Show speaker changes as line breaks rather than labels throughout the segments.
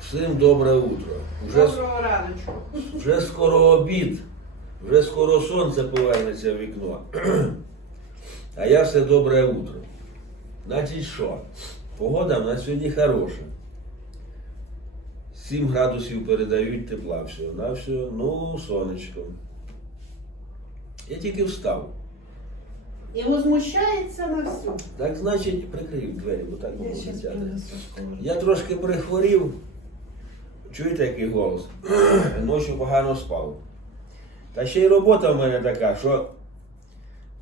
Всім добре утро. Вже,
Доброго раночку.
вже скоро обід, вже скоро сонце повернеться в вікно. А я все добре утро. Значить що? Погода в нас сьогодні хороша. 7 градусів передають тепла всього. На все, ну, сонечко. Я тільки встав.
І возмущається на все.
Так значить, прикрию двері, бо так було.
Я
трошки прихворів. Чуєте, який голос? Ночі погано спав. Та ще й робота в мене така, що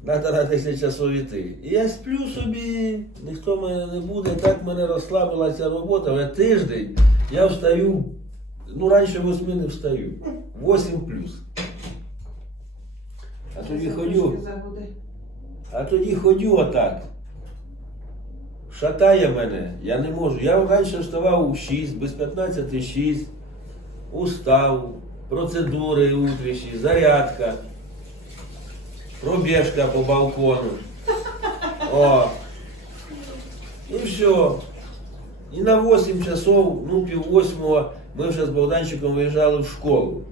треба на 10 часов іти. І я сплю собі, ніхто мене не буде. Так мене розслабила ця робота. Але тиждень я встаю, ну раніше 8 не встаю. 8 плюс. А тоді ходю. А тоді ходю отак. Шатає мене, я не можу. Я раніше вставав у 6, без 15 6. Устав, процедури утрішні, зарядка, пробіжка по балкону. О. І все. І на 8 часов, ну пів восьмого, ми вже з Богданчиком виїжджали в школу.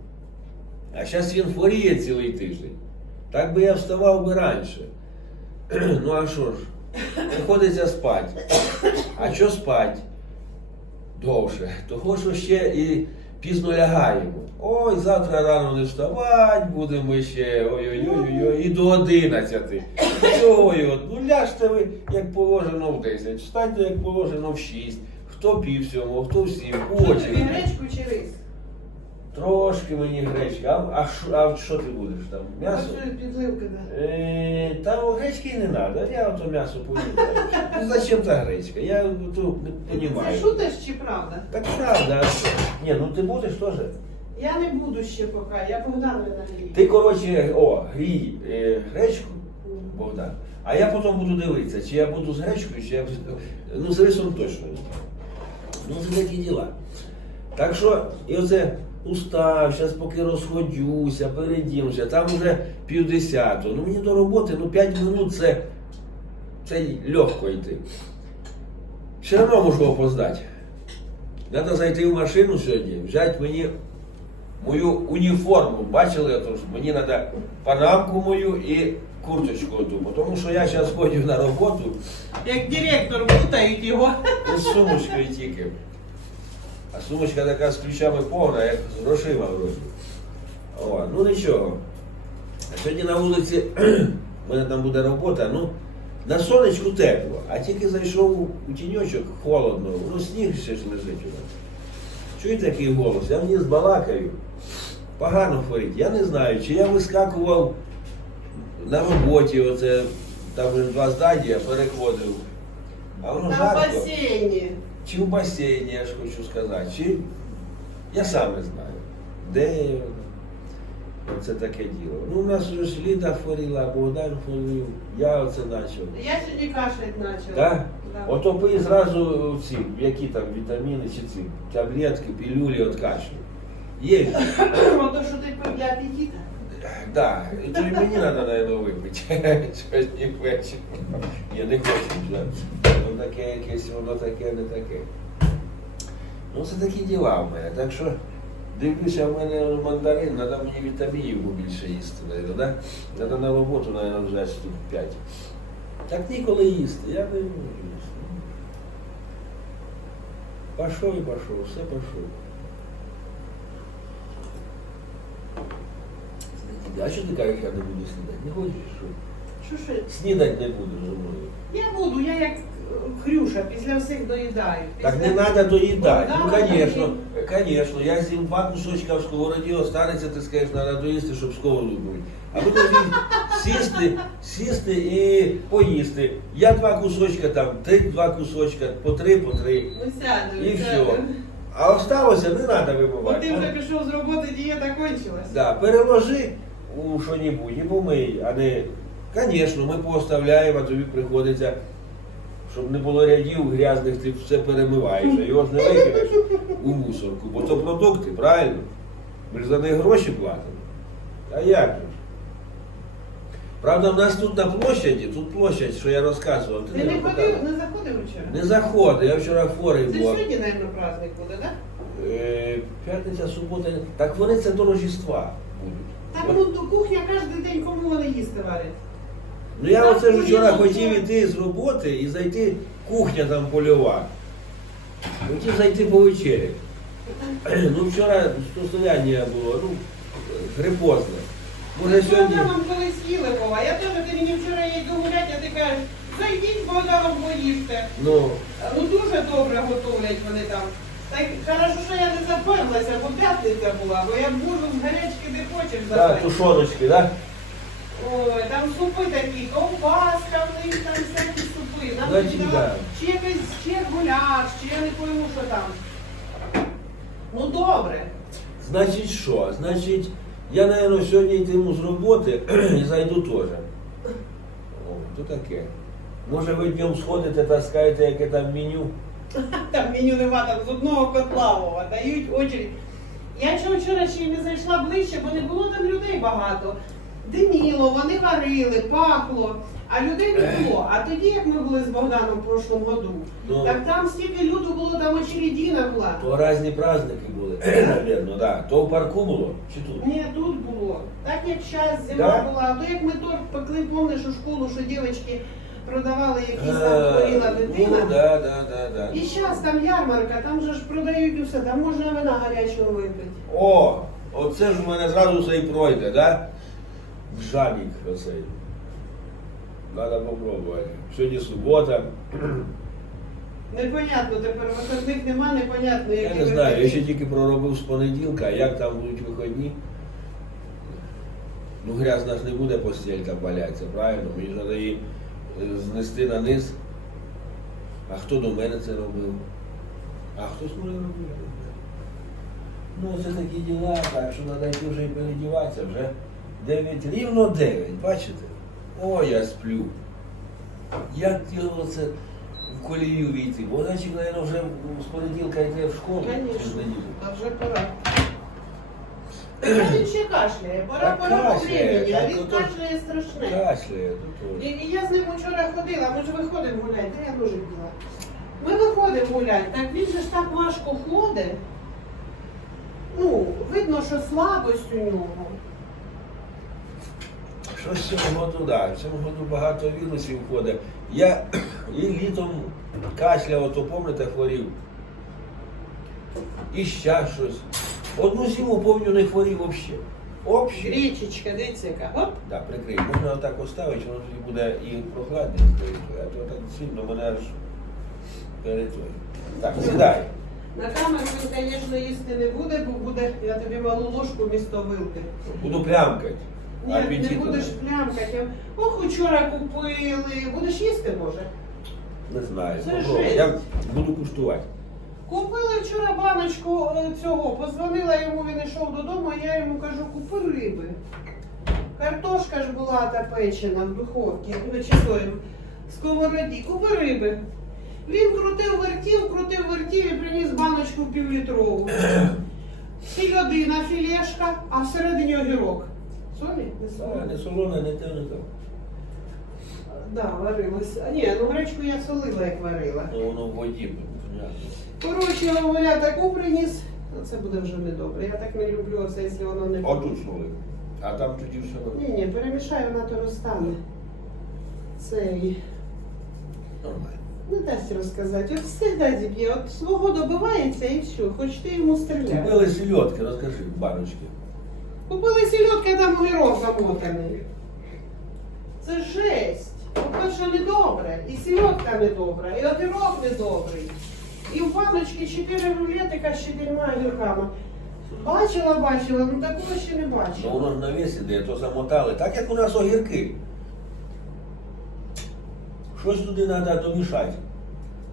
А зараз він хворіє цілий тиждень. Так би я вставав би раніше. Ну а що ж, приходиться спати. А що спати? Довше. Того, що ще і пізно лягаємо. Ой, завтра рано не вставати, будемо ще ой-ой-ой, і до 11. Ой, от, ну ляжте ви, як положено в 10, встаньте, як положено в 6. Хто пів сьомого, хто в сім, очі.
гречку чи рис?
Трошки мені гречки. А, а, що- а що ти будеш там? М'ясо?
Що підливка, да?
Е, Там гречки не треба, я ото м'ясо поїм. Ну зачем та гречка? Я то не
Це
розумію.
шутиш чи правда?
Так правда. а що? Ні, ну ти будеш теж.
Я не буду ще поки, я Богданові нагрію.
Ти, коротше, о, грій е, гречку, Богдан, а я потім буду дивитися, чи я буду з гречкою, чи я буду. Ну, з рисом точно. Ну, це такі діла. Так що, і оце устав, зараз поки розходюся, передімся, там вже півдесятого. Ну мені до роботи, ну 5 минут це, це легко йти. Все одно можу опоздати. Треба зайти в машину сьогодні, взяти мені мою уніформу. Бачили, Тож мені треба панамку мою і курточку ту, тому що я зараз ходжу на роботу
Як директор путають його.
з сумочкою тільки. А сумочка така з ключами повна, як з грошима вроді. О, ну нічого. А сьогодні на вулиці в мене там буде робота, ну на сонечку тепло, а тільки зайшов у тіньочок холодно, ну сніг ще ж лежить у нас. Чуєте який голос? Я мені збалакаю. Погано хворить. Я не знаю, чи я вискакував на роботі, оце там два здання переходив. А воно
На
жарко.
басейні.
Чи в басейні, я ж хочу сказати, чи я сам не знаю, де це таке діло. Ну, у нас вже ж Ліда хворіла, Богдан хворів, я оце почав.
Я сьогодні кашлять почала.
Так?
Да.
Ото пий зразу ці, які там вітаміни чи ці таблетки, пілюлі від кашлю. Є.
Ото що ти пив для апетита?
Да, то і мені треба, наверное, випити. Сьогодні вечір. Я не хочу вже. Таке якесь, воно таке, не таке. Ну, це такі діла в мене. Так що дивлюся, в мене мандарин, треба мені вітамінів побільше їсти, наверное, да? Треба на роботу, наверное, вже штук 5. Так ніколи їсти, я не можу їсти. Пішов і пішов, все пішов. А що ти кажеш, я не буду снідати? Не хочеш, що?
Що що?
Снідати не буду зі.
Я буду, я як е, Хрюша, після всіх доїдаю.
Так не треба доїдати. Ну, звісно, звісно. Я з'їм два кусочка в сковороді, останеться, ти скажеш, треба доїсти, щоб сковороду бути. А ви тоді сісти, сісти і поїсти. Я два кусочка там, ти два кусочка, по три, по три.
Ну сядемо.
І все. А осталося не треба
Бо
вибивати.
ти вже пішов з роботи, дієта кончилась.
Да, переложи у що-небудь і помий, а не. Звісно, ми поставляємо, а тобі приходиться, щоб не було рядів грязних, ти все перемиваєш, а його ж не викинеш у мусорку, бо то продукти, правильно? Ми ж за них гроші платимо. А як же? Правда, в нас тут на площаді, тут площадь, що я розказував.
Ти не
не
ходив, не заходив вчора?
Не заходить, я вчора хворий
Це
був.
сьогодні, мабуть, праздник буде, так?
Е, П'ятниця, субота. Так вони це до Рождества будуть.
Так
От-
ну то кухня кожен день кому вони їсти варять.
Ну я оце ж
ну,
вчора хотів іти з роботи і зайти, кухня там польова. Хотів зайти повечеряти. Ну вчора стояння було, ну, грипозне. Може сьогодні.
Богданом колись їли Вова. Я теж ти мені вчора їду гуляти, а ти кажеш, зайдіть з Богданом поїжте.
Ну,
Ну дуже добре готовлять вони там. Так хорошо, що я не заперлася, бо п'ятниця була, бо я можу з гарячки де хочеш
так, тушоночки, так?
Ой, там супи такі, ковбаска, в них там всякі супи. Нам дали чи якийсь чи гуляш, чи я не пойму, що там. Ну добре.
Значить що? Значить, я, мабуть, сьогодні йтиму з роботи і зайду теж. О, то таке. Може ви днем сходите та скажете, яке там меню.
Там меню нема, там з одного котла дають очередь. Я чого вчора ще й не зайшла ближче, бо не було там людей багато. Диміло, вони варили, пахло, а людей не було. А тоді, як ми були з Богданом в прошлому году,
Ну.
так там стільки люду було, там очередіна була.
То різні праздники були, навірно, да. То в парку було чи тут?
Ні, тут було. Так як зараз зима
Да?
була, а то як ми торт пекли, помниш у школу, що дівчатки продавали якісь
Е,
там хворіла
Ну,
дитина.
да, да, да, да.
І зараз там ярмарка, там же ж продають усе, там можна вина гарячого випити.
О, оце ж у мене зразу все і пройде, да? Жабік оцей. Надо попробувати. Сьогодні субота.
Непонятно, тепер виходних нема, непонятно,
Я не знаю, я ще тільки проробив з понеділка, а як там будуть виходні. Ну, грязна ж не буде постелька валяться, правильно? Мені ж треба її е, знести на низ. А хто до мене це робив? А хтось може робив? Ну, це такі діла, так що треба йти вже і передіватися. Вже 9, рівно 9, бачите? О, я сплю. Як його це в колію війти? Богданчик, мабуть, вже з понеділка йде в школу.
Звісно,
неділі?
а вже пора. Та Він ще кашляє, пора, пора по времени, а він кашляє страшне.
Кашляє, то
І, і я з ним вчора ходила, ми ж виходимо гуляти, де я ножик діла? Ми виходимо гуляти, так він же ж так важко ходить. Ну, видно, що слабость у нього.
Щось цього году, да, в цьому году багато вірусів входить. Я і літом кашляв, то пам'ятаєте, хворів. І ще щось. Одну зиму, повню, не хворів взагалі. Взагалі.
Гречечка, дивіться яка. Оп.
Да, прикрий. Можна отак оставити, воно тоді буде і прохладненько, і а то так сильно мене аж перетворює. Так, сідай.
На камеру він, звісно, їсти не буде, бо буде, я тобі малу ложку вмісто вилки.
Буду плямкати.
Ні, не
Апетиту
будеш плямкати. Ох, вчора купили. Будеш їсти, може?
Не знаю.
Це
попробую.
жесть.
Я буду куштувати.
Купили вчора баночку е, цього, позвонила йому, він йшов додому, а я йому кажу, купи риби. Картошка ж була та печена в духовці, ну, в сковороді, купи риби. Він крутив вертів, крутив вертів і приніс баночку півлітрову. Сільодина, філешка, а всередині огірок. Солі? Не
А,
солі.
Не солоне, не те, не те.
Да, варилася. А ні, ну гречку я солила, як варила.
Ну, воно в воді. понятно.
Коротше, говоря, таку приніс. Ну, Це буде вже недобре. Я так не люблю це, якщо воно не.
Отут соли. А там тоді все
Ні, ні, перемішай, вона то розтане. Цей.
нормально.
Не дасть розказати. От завжди зіб'є, от свого добивається і все. Хоч ти йому стріляй.
Купили сельодки, розкажи, баночки.
Купили сільотки, а там огірок замотаний. Це жесть. По-перше, недобре, і сільотка недобра, і огірок недобрий. І в баночці чотири рулетика з чотирма огірками. Бачила, бачила, ну такого ще не
Ну
бачила.
воно ж на вес іде, то замотали. Так як у нас огірки. Щось туди треба домішати.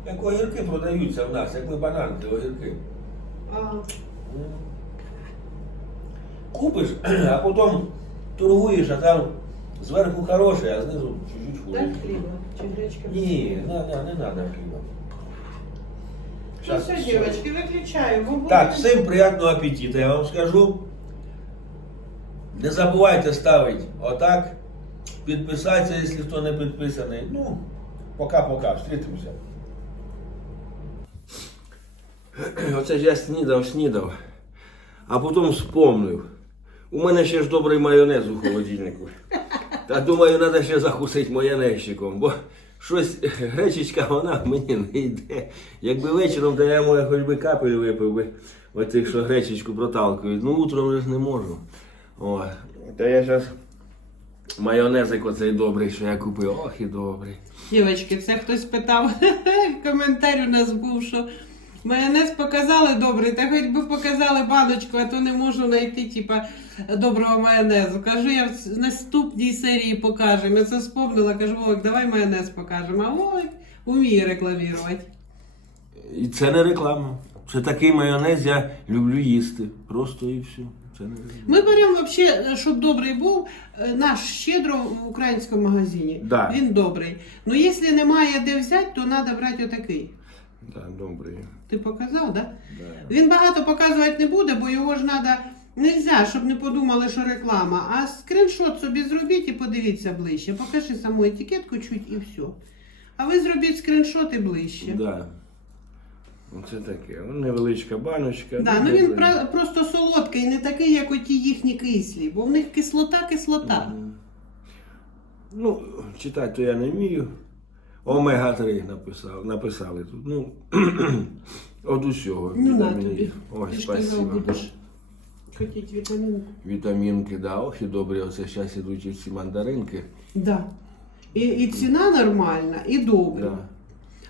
Як огірки продаються в нас, як ми бананки, огірки.
А,
Купиш, а потім торгуєш, а там зверху хороше, а знизу чуть-чуть хуже.
дай хліба чи гречка.
Ні, не, не, не треба хліба.
Ну
Щас,
все,
все.
дівчатки, виключаю. бо
Так,
буде-
всім приятного апетиту, я вам скажу. Не забувайте ставити отак, підписатися, якщо хто не підписаний. Ну, пока-пока, встретимося. Оце ж я снідав, снідав, а потім вспомнив. У мене ще ж добрий майонез у холодильнику. Та думаю, треба ще закусити майонезчиком, бо щось гречечка вона мені не йде. Якби вечором, то я може хоч би капель випив би оцих, що гречечку проталкують. Ну, утром вже ж не можу. О, та я зараз майонезик оцей добрий, що я купив. Ох і добрий.
Дівчатки, це хтось питав, коментар у нас був, що майонез показали добрий, та хоч би показали баночку, а то не можу знайти типа, доброго майонезу. Кажу, я в наступній серії покажемо. Я це вспомнила, кажу, Вовик, давай майонез покажемо. А Вовик вміє рекламувати.
І це не реклама. Це такий майонез я люблю їсти. Просто і все. Це не реклама.
Ми беремо взагалі, щоб добрий був, е, наш щедро в українському магазині.
Да.
Він добрий. Ну, якщо немає де взяти, то треба брати отакий.
Так, добрий.
Ти показав, так? Да?
Да.
Він багато показувати не буде, бо його ж треба. Нельзя, щоб не подумали, що реклама. А скріншот собі зробіть і подивіться ближче. Покажи саму етикетку чуть і все. А ви зробіть скріншот і ближче.
Да. Оце таке. Ну, Невеличка баночка.
Да, ну він про- просто солодкий, не такий, як оті їхні кислі, бо в них кислота, кислота.
Мгм. Ну, читати то я не вмію. Омега-3 написав, написали тут. Ну, от усього.
Ну на
вітамінів.
тобі.
Ой,
Ти ж казав,
спасибо.
будеш хотіти вітамінку.
Вітамінки, да, ох і добрі. Оце зараз ідуть і ці мандаринки.
Да. І, і ціна нормальна, і добра.
Да.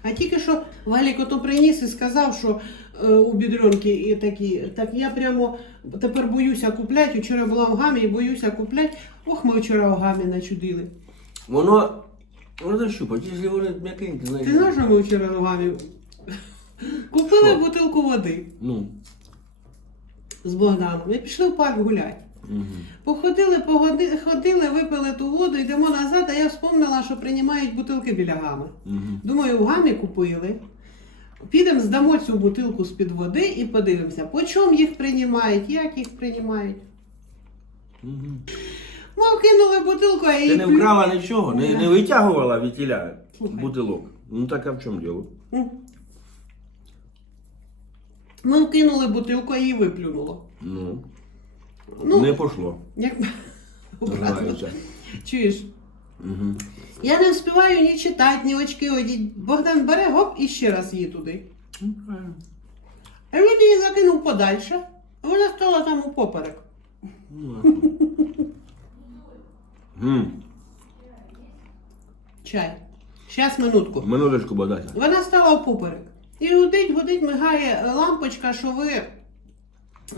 А тільки що Валік ото приніс і сказав, що е, у бідренки і такі, так я прямо тепер боюся купляти. Вчора була в гамі і боюся купляти. Ох, ми вчора в гамі начудили.
Воно, воно защупать, якщо вони м'якенькі, знаєш.
Ти знаєш, що ми вчора в гамі? Купили
Що?
бутилку води
Ну.
з Богданом і пішли в парк гуляти.
Угу.
Походили, погоди, ходили, випили ту воду, йдемо назад, а я вспомнила, що приймають бутилки біля гами.
Угу.
Думаю, в гамі купили. Підемо, здамо цю бутилку з-під води і подивимося, по чому їх приймають, як їх приймають.
Угу.
Ми кинули бутилку, а
Ти не вкрала нічого, не, не витягувала від тіля бутилок. Ну так а в чому діло?
Ми кинули бутилку, а її виплюнуло.
Ну,
Ну,
не пошло.
Як
Називається.
Чуєш?
Угу.
Я не встигаю ні читати, ні очки одіть. Богдан бере гоп і ще раз її туди. А він її закинув подальше, а вона стала там упоперек.
М,
Чай. Щас минутку.
Минуточку бодайте.
Вона стала впоперек. І гудить, гудить, мигає лампочка, що ви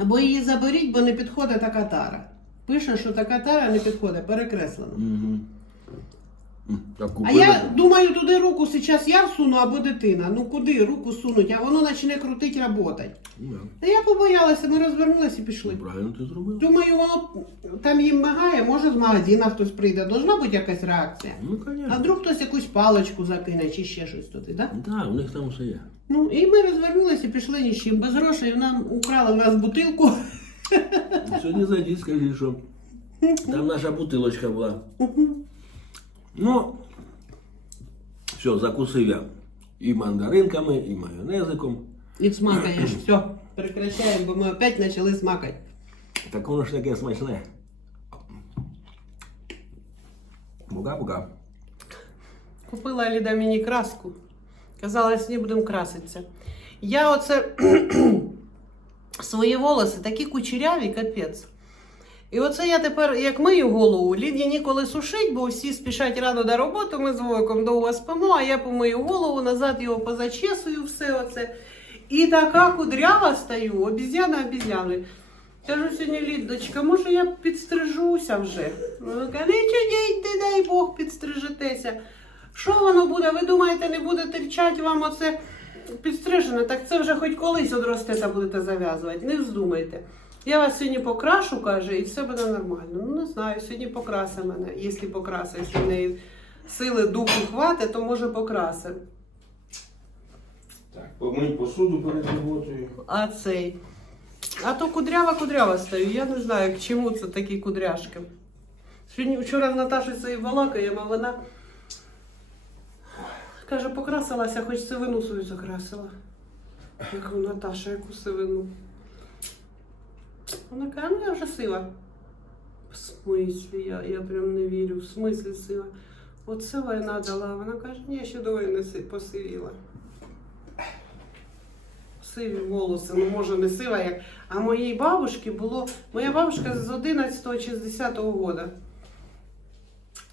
або її заберіть, бо не підходить така тара. Пише, що така тара не підходить, перекреслено.
Угу.
А я думаю, туди руку зараз я всуну або дитина. Ну куди руку сунуть, а воно почне крутить, працювати.
Ну,
Та я побоялася, ми розвернулися і пішли.
Правильно ти зробив.
Думаю, воно там їм мигає, може з магазина хтось прийде, должна бути якась реакція.
Ну,
А вдруг хтось якусь паличку закине чи ще щось туди, так? Да?
Так, у них там все є.
Ну, і ми розвернулися і пішли ні з чим. Без грошей нам украли в нас бутилку.
Сьогодні зайди, скажи, що там наша бутилочка була. Ну, все, закусив я і мандаринками, і майонезиком.
І смакаєш. Все, прекращаємо, бо ми опять почали смакати.
Так воно ж таке смачне. Бука-бука.
Купила Ліда мені краску. Казала, сьогодні будемо краситися. Я оце свої волоси такі кучеряві, капець. І оце я тепер, як мию голову, Ліді ніколи сушить, бо всі спішать рано до роботи, ми з Войком довго спимо, а я помию голову, назад його позачесую, все оце. І така кудрява стаю, обіз'яна обіз'яною. Кажу сьогодні, Лідочка, може я підстрижуся вже? Вона каже, йди, дай Бог, підстрижетеся. Що воно буде? Ви думаєте, не буде терчати вам оце підстрижене? Так це вже хоч колись одросте та будете зав'язувати. Не вздумайте. Я вас сьогодні покрашу, каже, і все буде нормально. Ну не знаю, сьогодні покрасе мене. Якщо покрасе, якщо в неї сили духу хватить, то може покрасе.
Так, помий посуду перед роботою.
А цей. А то кудрява-кудрява стою. Я не знаю, к чому це такі кудряшки. Сьогодні вчора з Наташою своєю балакаємо, а вона каже, покрасилася, хоч це вину свою закрасила. Яку Наташа, яку сивину. Вона каже, ну я вже сива. В смислі, я, я прям не вірю, в смислі сива. Оце війна дала. Вона каже, ні, я ще до війни си- посивіла. Сиві волоси, ну може не сива як. А моїй бабушці було. Моя бабушка з 11 чи з 10 года.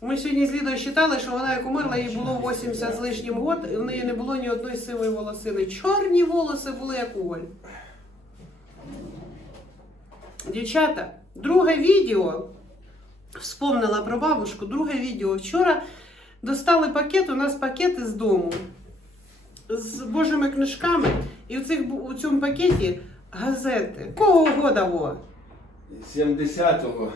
Ми сьогодні з Лідою вважали, що вона як умерла, їй було 80 з лишнім год, і в неї не було ні одної сивої волосини. Чорні волоси були як уголь. Дівчата, друге відео. Вспомнила про бабушку, друге відео. Вчора достали пакет, у нас пакети з дому з божими книжками. І у, цих, у цьому пакеті газети. Кого года во?
70-го,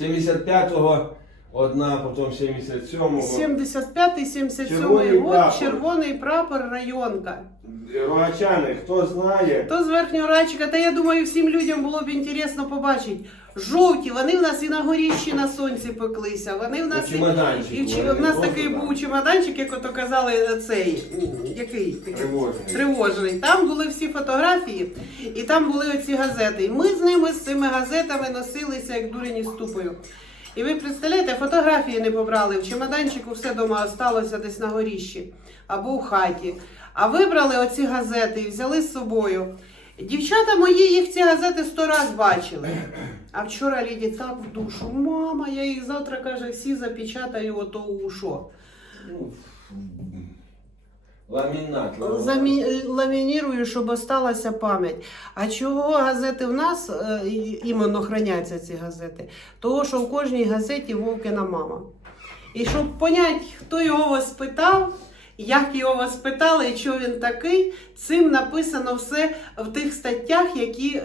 75-го, одна, потім 77-го.
75-й, 77
Червоний
год,
прапор.
червоний прапор районка.
Рогачани, хто знає?
То з верхнього райчика, та я думаю, всім людям було б інтересно побачити. Жовті, вони в нас і на горіщі на сонці пеклися. Вони в нас
У
і, і в нас такий був чемоданчик, як ото казали, цей який
Тривожний.
тривожний. Там були всі фотографії, і там були оці газети. І ми з ними з цими газетами носилися як дурені з тупою. І ви представляєте, фотографії не побрали. В чемоданчику все вдома осталося десь на горіщі або в хаті. А вибрали оці газети і взяли з собою. Дівчата мої їх ці газети сто раз бачили. А вчора Ліді так в душу. Мама, я їх завтра каже, всі запечатаю ото у що.
Ламінат.
Замі... Ламінірую, щоб осталася пам'ять. А чого газети в нас е, іменно храняться ці газети? Того, що в кожній газеті Вовкина мама. І щоб поняти, хто його воспитав, як його воспитали і чого він такий, цим написано все в тих статтях, які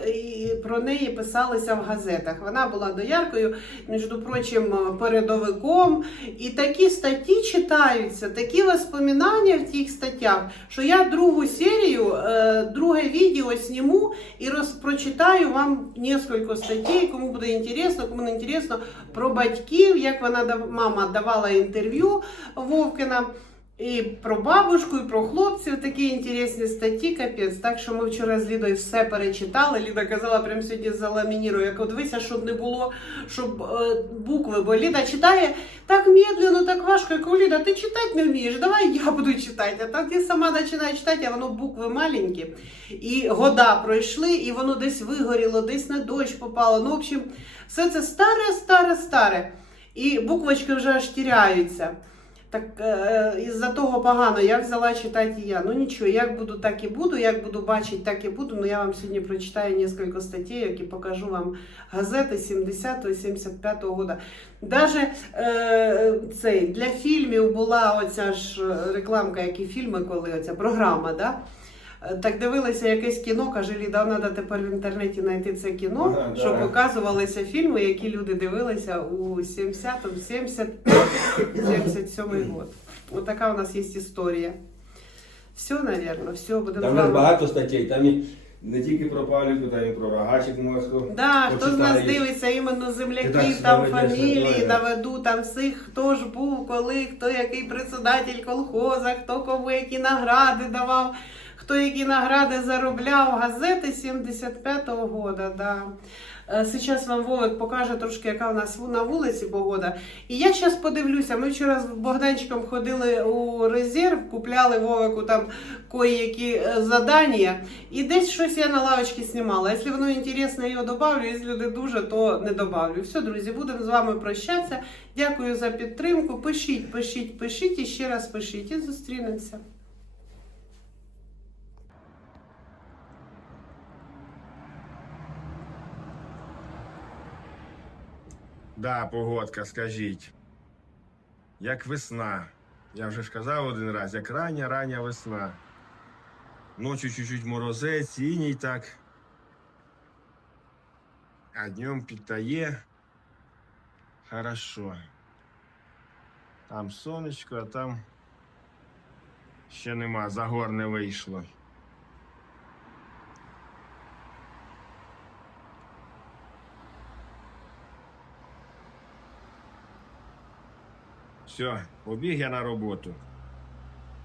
про неї писалися в газетах. Вона була дояркою, між прочим, передовиком. І такі статті читаються, такі воспоминання в тих статтях, що я другу серію, е, друге відео зніму і прочитаю вам кілька статей, кому буде інтересно, кому не інтересно, про батьків, як вона мама давала інтерв'ю Вовкина. І про бабушку, і про хлопців такі інтересні статті, капець. Так що ми вчора з Лідою все перечитали. Ліда казала, прямо сьогодні заламінірую, як дивися, щоб не було, щоб е, букви, бо Ліда читає так медленно, так важко. Я кажу, Ліда, ти читати не вмієш, давай я буду читати. А так я сама починаю читати, а воно букви маленькі. І года пройшли, і воно десь вигоріло, десь на дощ попало. Ну, в общем, все це старе, старе, старе. І буквочки вже аж тіряються. Так е, із-за того погано, я взяла читати я. Ну нічого, як буду, так і буду, як буду бачити, так і буду. Ну я вам сьогодні прочитаю кілька статей, які покажу вам газети 70-75 года. Даже е, цей, для фільмів була оця ж рекламка, як і фільми, коли оця програма, да? Е, Так дивилися якесь кіно, каже, Ліда, треба тепер в інтернеті знайти це кіно,
Ага, да.
щоб показувалися фільми, які люди дивилися у 70-му, 75-77 год. Ось така у нас є історія. Все, мабуть, все, будемо
Там у нас багато статей, там і не тільки про Павліку, там і про рогачик мозку.
Да, хто з нас дивиться іменно
так
там фамілії,
на
наведу, там всіх, хто ж був, коли, хто який председатель колхоза, хто кому які награди давав, хто які награди заробляв. Газети 75-го года, да. Е, Сейчас вам Вовик покаже трошки, яка у нас на вулиці погода. І я зараз подивлюся. Ми вчора з Богданчиком ходили у резерв, купляли Вовику там кої-які е, задання. І десь щось я на лавочці знімала. Якщо воно інтересне, я його добавлю, якщо не дуже, то не добавлю. Все, друзі, будемо з вами прощатися. Дякую за підтримку. Пишіть, пишіть, пишіть і ще раз пишіть. І зустрінемося.
Да, погодка, скажіть. Як весна. Я вже ж казав один раз, як рання, рання весна. Ночі чуть-чуть морозець, іній так. А днем підтає. Хорошо. Там сонечко, а там ще нема, за гор не вийшло. Все, побіг я на роботу.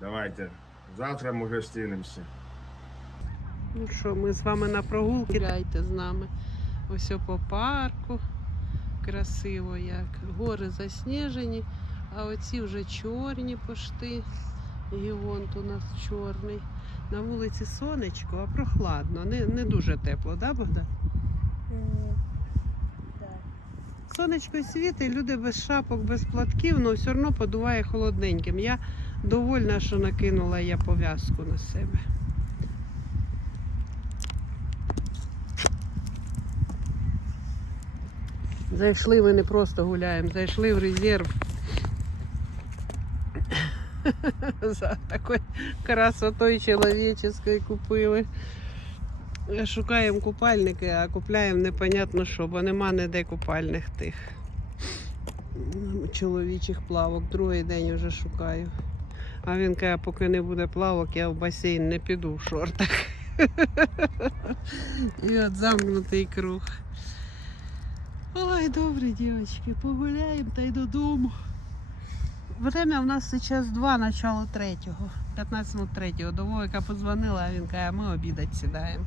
Давайте. Завтра ми вже зустрінемося.
Ну що, ми з вами на прогулки. Гуляйте з нами. Ось по парку. Красиво як. Гори засніжені, а оці вже чорні пошти. Гіонт у нас чорний. На вулиці сонечко, а прохладно. Не, не дуже тепло, да, Богдан? Сонечко світить, люди без шапок, без платків, але все одно подуває холодненьким. Я довольна, що накинула я пов'язку на себе. Зайшли ми не просто гуляємо, зайшли в резерв. За такою красотою чоловічою купили. Шукаємо купальники, а купляємо непонятно що, бо нема ніде купальних тих чоловічих плавок. Другий день вже шукаю. А він каже, поки не буде плавок, я в басейн не піду в шортах. І от замкнутий круг. Ой, добре, дівчатки, погуляємо та й додому. Время у нас зараз 2, начало третього. 15 минут третього. До Вовика подзвонила, а він каже, ми обідати сідаємо.